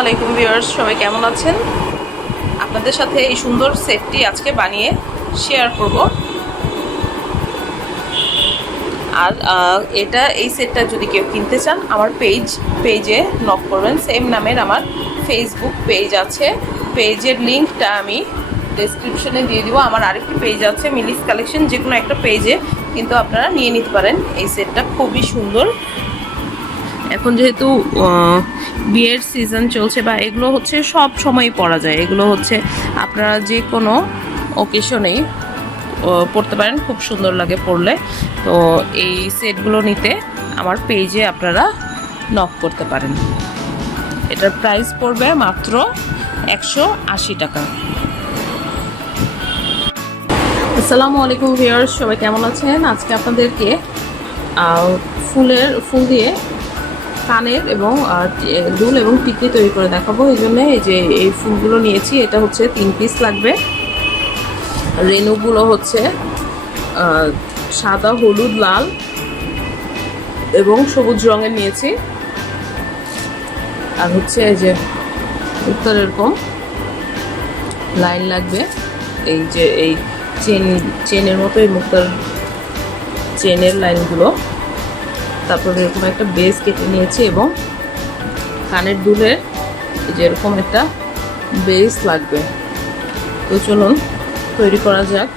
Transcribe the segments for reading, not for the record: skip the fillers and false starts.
আলাইকুম ভিউয়ার্স, সবাই কেমন আছেন? আপনাদের সাথে এই সুন্দর সেটটি আজকে বানিয়ে শেয়ার করব। আর এই সেটটা যদি কেউ কিনতে চান আমার পেজে নক করবেন। সেম নামের আমার ফেসবুক পেজ আছে, পেজের লিঙ্কটা আমি ডেসক্রিপশনে দিয়ে দিব। আমার আরেকটি পেজ আছে মিলিস কালেকশন, যে কোনো একটা পেজে কিন্তু আপনারা নিয়ে নিতে পারেন। এই সেটটা খুবই সুন্দর। এখন যেহেতু বিয়ের সিজন চলছে, বা এগুলো হচ্ছে সব সময় পরা যায়, এগুলো হচ্ছে আপনারা যে কোনো অকেশনেই পরতে পারেন, খুব সুন্দর লাগে পরলে। তো এই সেটগুলো নিতে আমার পেজে আপনারা নক করতে পারেন। এটার প্রাইস পড়বে মাত্র 180 টাকা। আসসালামু আলাইকুম ভিউয়ার্স, সবাই কেমন আছেন? আজকে আপনাদেরকে ফুল দিয়ে কানের এবং দুল এবং টিকলি তৈরি করে দেখাবো। এই জন্য এই ফুলগুলো নিয়েছি। এটা হচ্ছে 3 পিস লাগবে। রেণুগুলো হচ্ছে সাদা, হলুদ, লাল এবং সবুজ রঙের নিয়েছি। আর হচ্ছে উত্তর এরকম লাইন লাগবে, এই চেনের মতো এই মুক্তার চেনের লাইনগুলো। তারপরে এরকম একটা বেস কেটে নিয়েছি এবং কানের দুলের এরকম একটা বেস লাগবে। তো চলুন তৈরি করা যাক।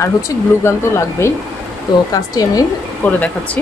আর হচ্ছে গ্লু গান তো লাগবেই। তো কাজটি আমি করে দেখাচ্ছি।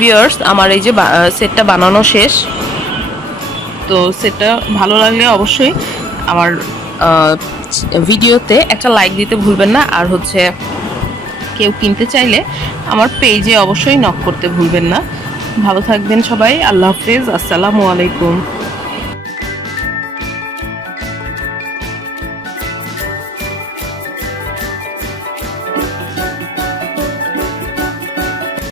ভিউয়ার্স, আমার এই যে সেটটা বানানো শেষ। তো সেটটা ভালো লাগলে অবশ্যই আমার ভিডিওতে একটা লাইক দিতে ভুলবেন না। আর হচ্ছে কেউ কিনতে চাইলে আমার পেজে অবশ্যই নক করতে ভুলবেন না। ভালো থাকবেন সবাই। আল্লাহ হাফেজ। আসসালামু আলাইকুম।